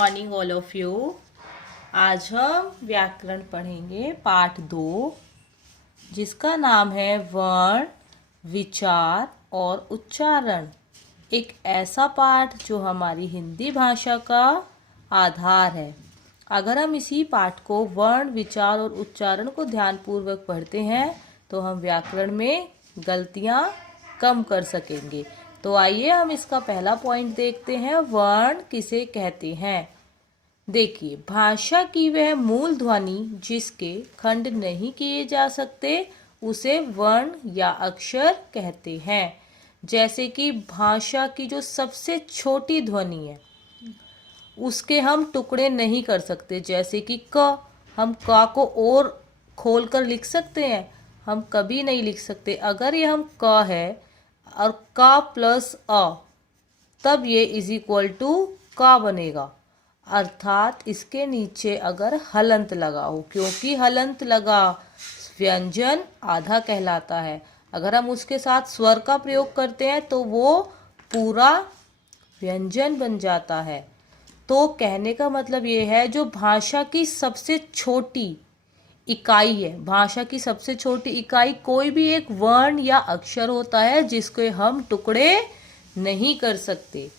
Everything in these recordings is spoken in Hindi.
Morning all of you. आज हम व्याकरण पढ़ेंगे पाठ 2, जिसका नाम है वर्ण, विचार और उच्चारण। एक ऐसा पाठ जो हमारी हिंदी भाषा का आधार है। अगर हम इसी पाठ को वर्ण, विचार और उच्चारण को ध्यानपूर्वक पढ़ते हैं तो हम व्याकरण में गलतियां कम कर सकेंगे। तो आइए हम इसका पहला पॉइंट देखते हैं, वर्ण किसे कहते हैं। देखिए, भाषा की वह मूल ध्वनि जिसके खंड नहीं किए जा सकते उसे वर्ण या अक्षर कहते हैं। जैसे कि भाषा की जो सबसे छोटी ध्वनि है उसके हम टुकड़े नहीं कर सकते। जैसे कि क, हम क को और खोल कर लिख सकते हैं? हम कभी नहीं लिख सकते। अगर ये हम क है और का प्लस अ, तब ये इज इक्वल टू का बनेगा। अर्थात इसके नीचे अगर हलंत लगा हो, क्योंकि हलंत लगा व्यंजन आधा कहलाता है। अगर हम उसके साथ स्वर का प्रयोग करते हैं तो वो पूरा व्यंजन बन जाता है। तो कहने का मतलब ये है, जो भाषा की सबसे छोटी इकाई है, भाषा की सबसे छोटी इकाई कोई भी एक वर्ण या अक्षर होता है जिसके हम टुकड़े नहीं कर सकते।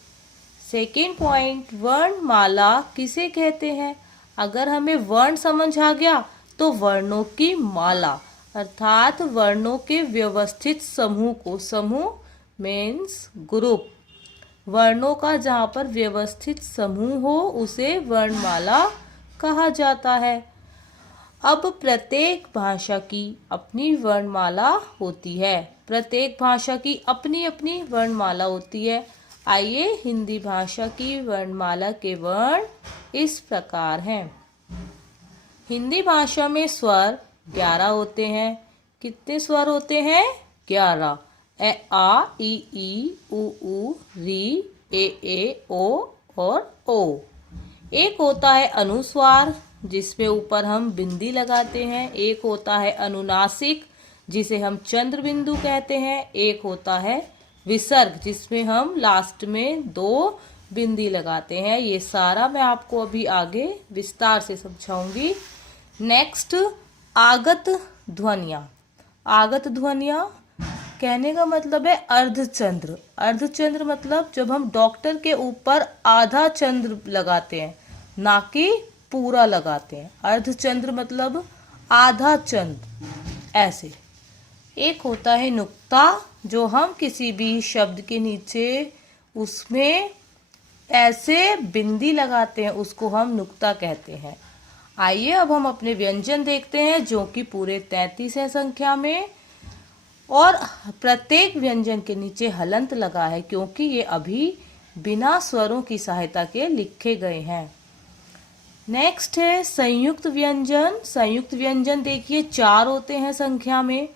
सेकेंड पॉइंट, वर्णमाला किसे कहते हैं। अगर हमें वर्ण समझ आ गया तो वर्णों की माला अर्थात वर्णों के व्यवस्थित समूह को, समूह मीन्स ग्रुप, वर्णों का जहाँ पर व्यवस्थित समूह हो उसे वर्णमाला कहा जाता है। अब प्रत्येक भाषा की अपनी वर्णमाला होती है। प्रत्येक भाषा की अपनी अपनी वर्णमाला होती है। आइए हिंदी भाषा की वर्णमाला के वर्ण इस प्रकार हैं। हिंदी भाषा में स्वर 11 होते हैं। कितने स्वर होते हैं? 11। ए, आ, ई, उ, री, ए, ओ और ओ। एक होता है अनुस्वार जिसमें ऊपर हम बिंदी लगाते हैं। एक होता है अनुनासिक जिसे हम चंद्र बिंदु कहते हैं। एक होता है विसर्ग जिसमें हम लास्ट में 2 बिंदी लगाते हैं। ये सारा मैं आपको अभी आगे विस्तार से समझाऊंगी। नेक्स्ट, आगत ध्वनियाँ। आगत ध्वनियाँ कहने का मतलब है अर्धचंद्र। अर्धचंद्र मतलब जब हम डॉक्टर के ऊपर आधा चंद्र लगाते हैं, ना कि पूरा लगाते हैं। अर्धचंद्र मतलब आधा चंद्र, ऐसे। एक होता है नुक्ता, जो हम किसी भी शब्द के नीचे उसमें ऐसे बिंदी लगाते हैं, उसको हम नुक्ता कहते हैं। आइए अब हम अपने व्यंजन देखते हैं जो कि पूरे 33 है संख्या में, और प्रत्येक व्यंजन के नीचे हलंत लगा है क्योंकि ये अभी बिना स्वरों की सहायता के लिखे गए हैं। नेक्स्ट है संयुक्त व्यंजन। संयुक्त व्यंजन देखिए 4 होते हैं संख्या में।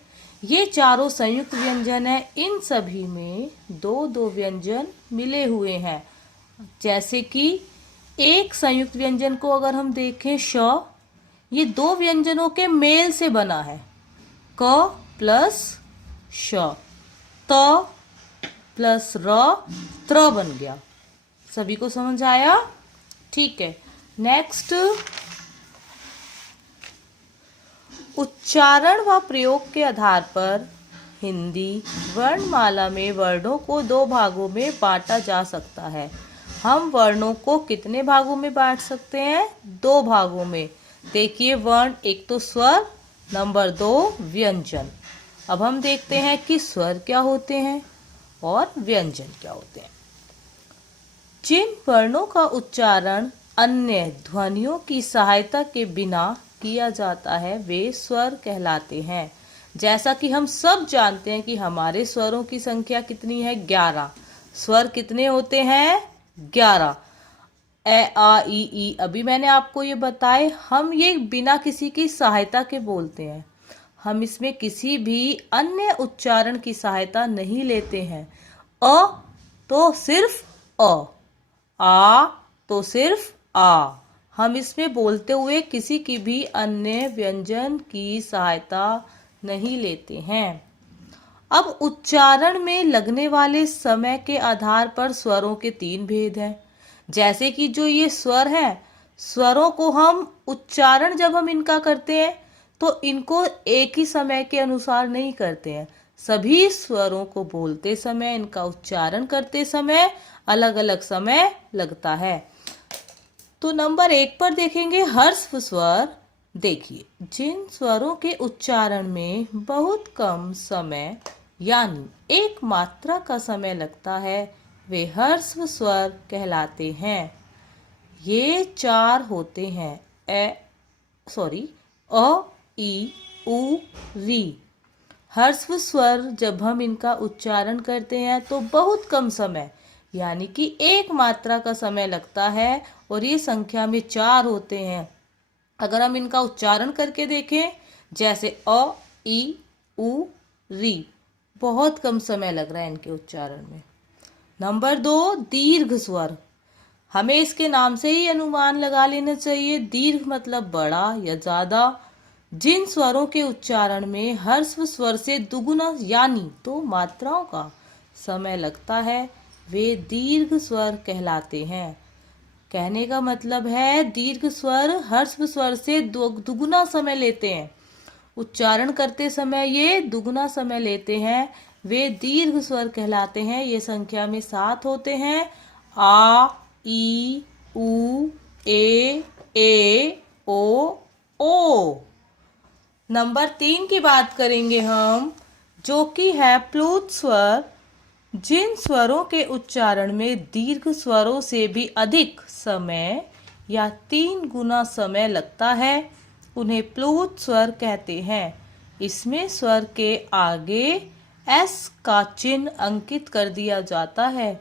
ये चारों संयुक्त व्यंजन है। इन सभी में 2-2 व्यंजन मिले हुए हैं। जैसे कि एक संयुक्त व्यंजन को अगर हम देखें श, ये 2 व्यंजनों के मेल से बना है। क प्लस श, त प्लस र, त्र बन गया। सभी को समझ आया? ठीक है। नेक्स्ट, उच्चारण व प्रयोग के आधार पर हिंदी वर्णमाला में वर्णों को 2 भागों में बांटा जा सकता है। हम वर्णों को कितने भागों में बांट सकते हैं? 2 भागों में। देखिए, वर्ण, एक तो स्वर, नंबर 2 व्यंजन। अब हम देखते हैं कि स्वर क्या होते हैं और व्यंजन क्या होते हैं। जिन वर्णों का उच्चारण अन्य ध्वनियों की सहायता के बिना किया जाता है वे स्वर कहलाते हैं। जैसा कि हम सब जानते हैं कि हमारे स्वरों की संख्या कितनी है? 11। स्वर कितने होते हैं? 11। ए, आ, ई, अभी मैंने आपको ये बताए। हम ये बिना किसी की सहायता के बोलते हैं। हम इसमें किसी भी अन्य उच्चारण की सहायता नहीं लेते हैं। अ तो सिर्फ अ, आ तो सिर्फ आ। हम इसमें बोलते हुए किसी की भी अन्य व्यंजन की सहायता नहीं लेते हैं। अब उच्चारण में लगने वाले समय के आधार पर स्वरों के 3 भेद हैं। जैसे कि जो ये स्वर है, स्वरों को हम उच्चारण जब हम इनका करते हैं तो इनको एक ही समय के अनुसार नहीं करते हैं। सभी स्वरों को बोलते समय, इनका उच्चारण करते समय अलग अलग समय लगता है। तो नंबर 1 पर देखेंगे हर्ष स्वर। देखिए, जिन स्वरों के उच्चारण में बहुत कम समय यानी एक मात्रा का समय लगता है वे हर्ष स्वर कहलाते हैं। ये 4 होते हैं। अ, ई, उ, री। हर्ष स्वर जब हम इनका उच्चारण करते हैं तो बहुत कम समय यानी कि एक मात्रा का समय लगता है और ये संख्या में 4 होते हैं। अगर हम इनका उच्चारण करके देखें, जैसे अ, ई, उ, री, बहुत कम समय लग रहा है इनके उच्चारण में। नंबर 2, दीर्घ स्वर। हमें इसके नाम से ही अनुमान लगा लेना चाहिए। दीर्घ मतलब बड़ा या ज्यादा। जिन स्वरों के उच्चारण में हर्ष स्वर से दुगुना यानी 2 मात्राओं का समय लगता है वे दीर्घ स्वर कहलाते हैं। कहने का मतलब है दीर्घ स्वर हर्ष स्वर से दुगुना समय लेते हैं। उच्चारण करते समय ये दुगुना समय लेते हैं, वे दीर्घ स्वर कहलाते हैं। ये संख्या में 7 होते हैं। आ, ई, उ, ए, ओ। नंबर 3 की बात करेंगे हम, जो कि है प्लुत स्वर। जिन स्वरों के उच्चारण में दीर्घ स्वरों से भी अधिक समय या 3 गुना समय लगता है उन्हें प्लुत स्वर कहते हैं। इसमें स्वर के आगे एस का चिन्ह अंकित कर दिया जाता है।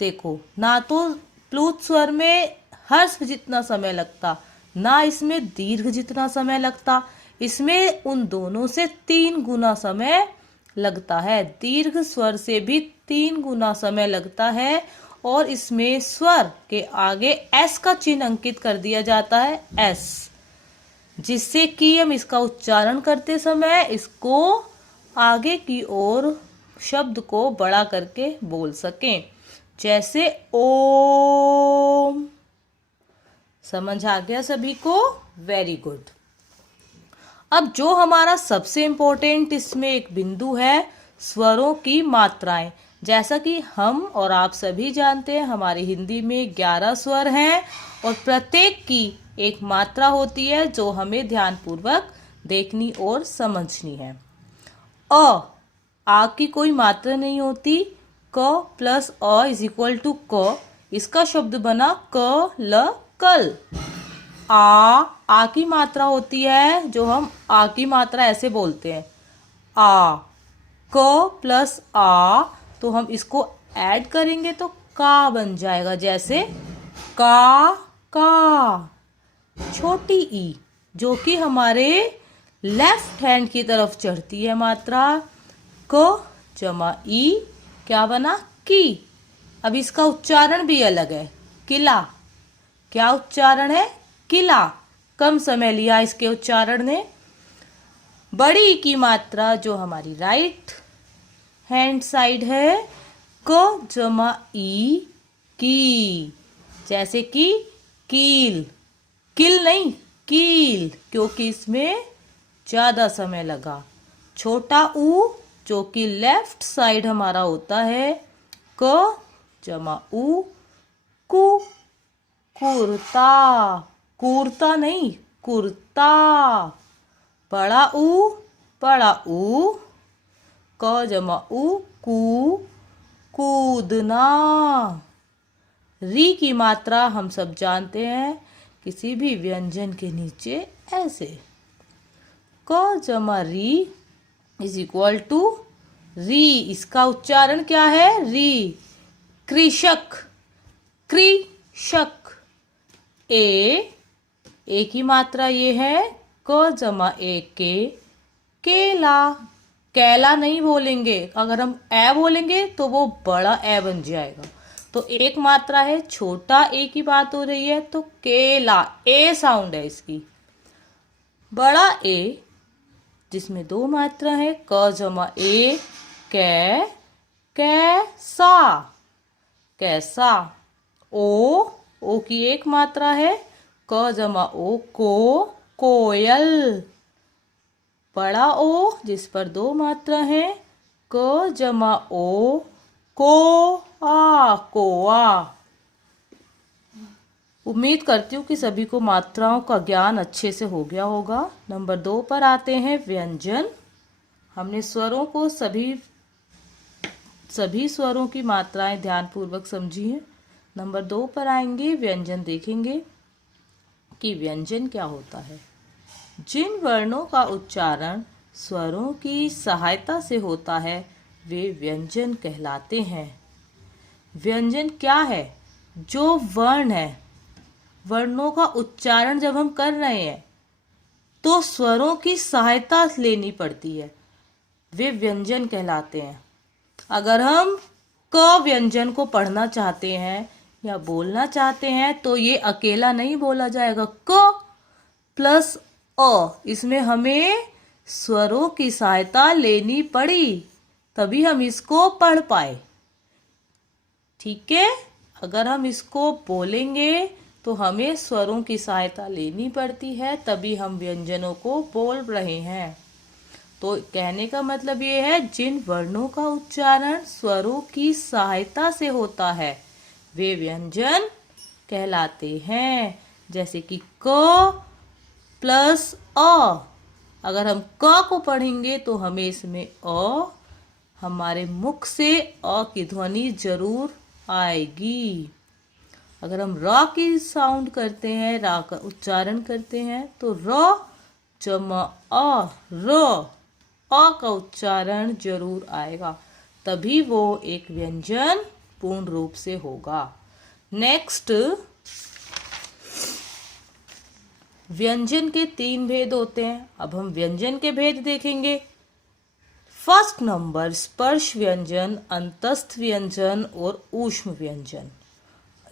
देखो, ना तो प्लुत स्वर में हर्ष जितना समय लगता, ना इसमें दीर्घ जितना समय लगता। इसमें उन दोनों से 3 गुना समय लगता है। दीर्घ स्वर से भी 3 गुना समय लगता है और इसमें स्वर के आगे एस का चिन्ह अंकित कर दिया जाता है, एस, जिससे कि हम इसका उच्चारण करते समय इसको आगे की ओर शब्द को बड़ा करके बोल सकें। जैसे ओम। समझ आ गया सभी को? Very good. अब जो हमारा सबसे इम्पोर्टेंट इसमें एक बिंदु है, स्वरों की मात्राएं। जैसा कि हम और आप सभी जानते हैं, हमारी हिंदी में 11 स्वर हैं और प्रत्येक की एक मात्रा होती है जो हमें ध्यानपूर्वक देखनी और समझनी है। आ की कोई मात्रा नहीं होती। क प्लस अ इज इक्वल टू क। इसका शब्द बना क ल कल। आ की मात्रा होती है, जो हम आ की मात्रा ऐसे बोलते हैं, आ। क प्लस आ, तो हम इसको ऐड करेंगे तो का बन जाएगा, जैसे का। छोटी ई, जो कि हमारे लेफ्ट हैंड की तरफ चढ़ती है मात्रा, क जमा ई, क्या बना, की। अब इसका उच्चारण भी अलग है, किला। क्या उच्चारण है, किला। कम समय लिया इसके उच्चारण ने। बड़ी ई की मात्रा जो हमारी राइट हैंड साइड है, क जमा ई, की। जैसे कि कील, किल नहीं, कील, क्योंकि इसमें ज्यादा समय लगा। छोटा ऊ, जो कि लेफ्ट साइड हमारा होता है, क जमा ऊ, कु। कुर्ता, कुर्ता नहीं, कुर्ता। बड़ा ऊ, क जमा ऊ, कू, कूदना। री की मात्रा हम सब जानते हैं, किसी भी व्यंजन के नीचे ऐसे, क जमा री इज इक्वल टू री। इसका उच्चारण क्या है, री। कृषक, कृषक। ए की मात्रा ये है, क जमा ए के, केला। कैला नहीं बोलेंगे, अगर हम ए बोलेंगे तो वो बड़ा ए बन जाएगा। तो एक मात्रा है, छोटा ए की बात हो रही है, तो केला, ए साउंड है इसकी। बड़ा ए, जिसमें 2 मात्रा है, क जमा ए, कै, कैसा, कैसा। ओ की एक मात्रा है, क जमा ओ को, कोयल। बड़ा ओ जिस पर दो मात्रा है, क जमा ओ को आ, कोआ। उम्मीद करती हूँ कि सभी को मात्राओं का ज्ञान अच्छे से हो गया होगा। नंबर 2 पर आते हैं व्यंजन। हमने स्वरों को सभी स्वरों की मात्राएं ध्यानपूर्वक समझी हैं। नंबर 2 पर आएंगे, व्यंजन देखेंगे कि व्यंजन क्या होता है। जिन वर्णों का उच्चारण स्वरों की सहायता से होता है वे व्यंजन कहलाते हैं। व्यंजन क्या है? जो वर्ण है, वर्णों का उच्चारण जब हम कर रहे हैं तो स्वरों की सहायता लेनी पड़ती है, वे व्यंजन कहलाते हैं। अगर हम क व्यंजन को पढ़ना चाहते हैं या बोलना चाहते हैं तो ये अकेला नहीं बोला जाएगा। क प्लस अ, इसमें हमें स्वरों की सहायता लेनी पड़ी, तभी हम इसको पढ़ पाए। ठीक है, अगर हम इसको बोलेंगे तो हमें स्वरों की सहायता लेनी पड़ती है, तभी हम व्यंजनों को बोल रहे हैं। तो कहने का मतलब ये है, जिन वर्णों का उच्चारण स्वरों की सहायता से होता है वे व्यंजन कहलाते हैं। जैसे कि क प्लस अ, अगर हम क को पढ़ेंगे तो हमें इसमें हमारे मुख से अ की ध्वनि जरूर आएगी। अगर हम र की साउंड करते हैं, रा का उच्चारण करते हैं तो र जमा अ, र, अ का उच्चारण जरूर आएगा, तभी वो एक व्यंजन पूर्ण रूप से होगा। नेक्स्ट, व्यंजन के 3 भेद होते हैं। अब हम व्यंजन के भेद देखेंगे। फर्स्ट नंबर, स्पर्श व्यंजन, अंतस्थ व्यंजन और ऊष्म व्यंजन।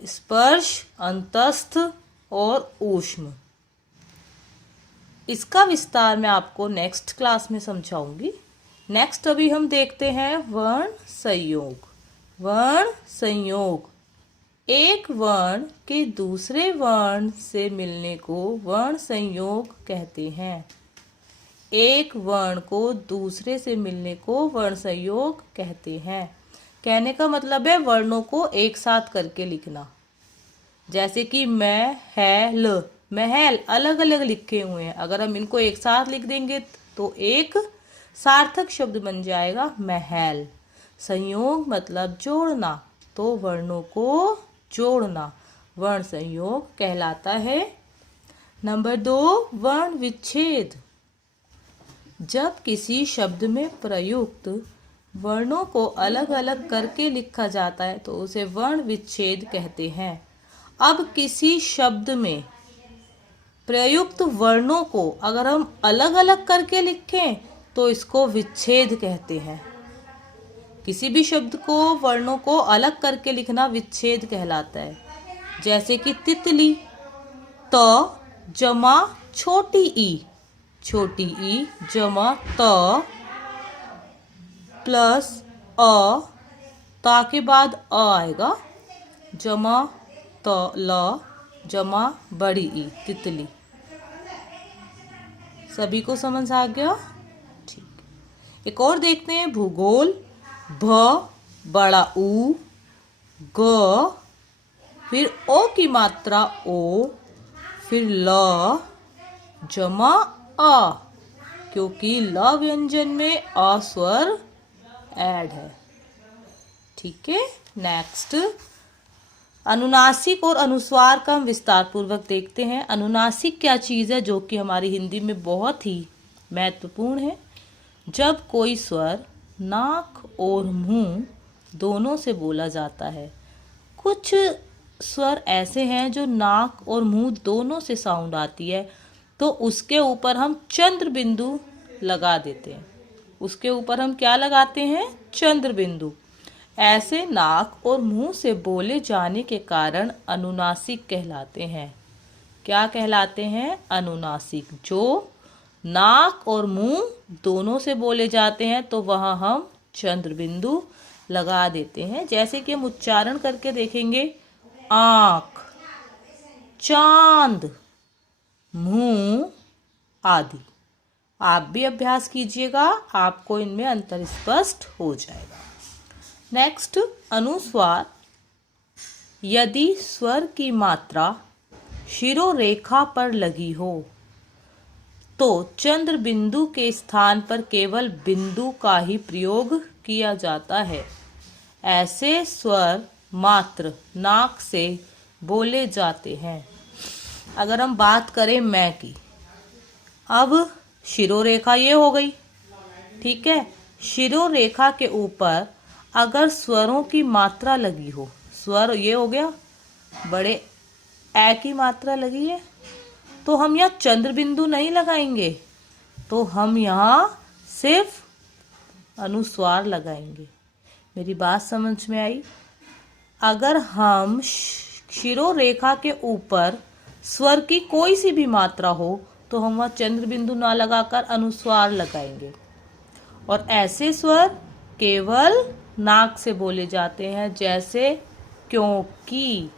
स्पर्श, अंतस्थ और ऊष्म, इसका विस्तार मैं आपको नेक्स्ट क्लास में समझाऊंगी। नेक्स्ट अभी हम देखते हैं वर्ण संयोग। वर्ण संयोग, एक वर्ण के दूसरे वर्ण से मिलने को वर्ण संयोग कहते हैं। एक वर्ण को दूसरे से मिलने को वर्ण संयोग कहते हैं। कहने का मतलब है वर्णों को एक साथ करके लिखना। जैसे कि मैं, है, ल, महल अलग अलग लिखे हुए हैं, अगर हम इनको एक साथ लिख देंगे तो एक सार्थक शब्द बन जाएगा महल। संयोग मतलब जोड़ना, तो वर्णों को जोड़ना वर्ण संयोग कहलाता है। नंबर 2, वर्ण विच्छेद। जब किसी शब्द में प्रयुक्त वर्णों को अलग अलग करके लिखा जाता है तो उसे वर्ण विच्छेद कहते हैं। अब किसी शब्द में प्रयुक्त वर्णों को अगर हम अलग अलग करके लिखें तो इसको विच्छेद कहते हैं। किसी भी शब्द को, वर्णों को अलग करके लिखना विच्छेद कहलाता है। जैसे कि तितली, त जमा छोटी ई जमा त प्लस अ, ता के बाद अ आएगा, जमा त ल जमा बड़ी ई, तितली। सभी को समझ आ गया? ठीक। एक और देखते हैं भूगोल। भ बड़ा ऊ, ग, फिर ओ की मात्रा ओ, फिर ल जमा आ, क्योंकि ल व्यंजन में अ स्वर ऐड है। ठीक है। नेक्स्ट, अनुनासिक और अनुस्वार का हम विस्तार पूर्वक देखते हैं। अनुनासिक क्या चीज़ है जो कि हमारी हिंदी में बहुत ही महत्वपूर्ण है। जब कोई स्वर नाक और मुंह दोनों से बोला जाता है। कुछ स्वर ऐसे हैं जो नाक और मुंह दोनों से साउंड आती है, तो उसके ऊपर हम चंद्र बिंदु लगा देते हैं। उसके ऊपर हम क्या लगाते हैं? चंद्र बिंदु। ऐसे नाक और मुंह से बोले जाने के कारण अनुनासिक कहलाते हैं। क्या कहलाते हैं? अनुनासिक। जो नाक और मुंह दोनों से बोले जाते हैं तो वहाँ हम चंद्र बिंदु लगा देते हैं। जैसे कि हम उच्चारण करके देखेंगे, आँख, चांद, मुंह आदि। आप भी अभ्यास कीजिएगा, आपको इनमें अंतर स्पष्ट हो जाएगा। नेक्स्ट, अनुस्वार। यदि स्वर की मात्रा शिरोरेखा पर लगी हो तो चंद्र बिंदु के स्थान पर केवल बिंदु का ही प्रयोग किया जाता है। ऐसे स्वर मात्र नाक से बोले जाते हैं। अगर हम बात करें मैं की, अब शिरोरेखा ये हो गई, ठीक है। शिरोरेखा के ऊपर अगर स्वरों की मात्रा लगी हो, स्वर ये हो गया, बड़े ए की मात्रा लगी है, तो हम यहाँ चंद्र बिंदु नहीं लगाएंगे, तो हम यहाँ सिर्फ अनुस्वार लगाएंगे। मेरी बात समझ में आई? अगर हम शिरोरेखा के ऊपर स्वर की कोई सी भी मात्रा हो तो हम वहाँ चंद्र बिंदु ना लगाकर अनुस्वार लगाएंगे। और ऐसे स्वर केवल नाक से बोले जाते हैं, जैसे क्योंकि,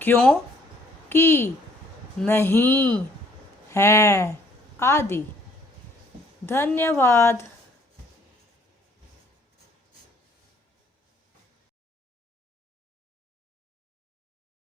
क्यों की, नहीं, है आदि। धन्यवाद।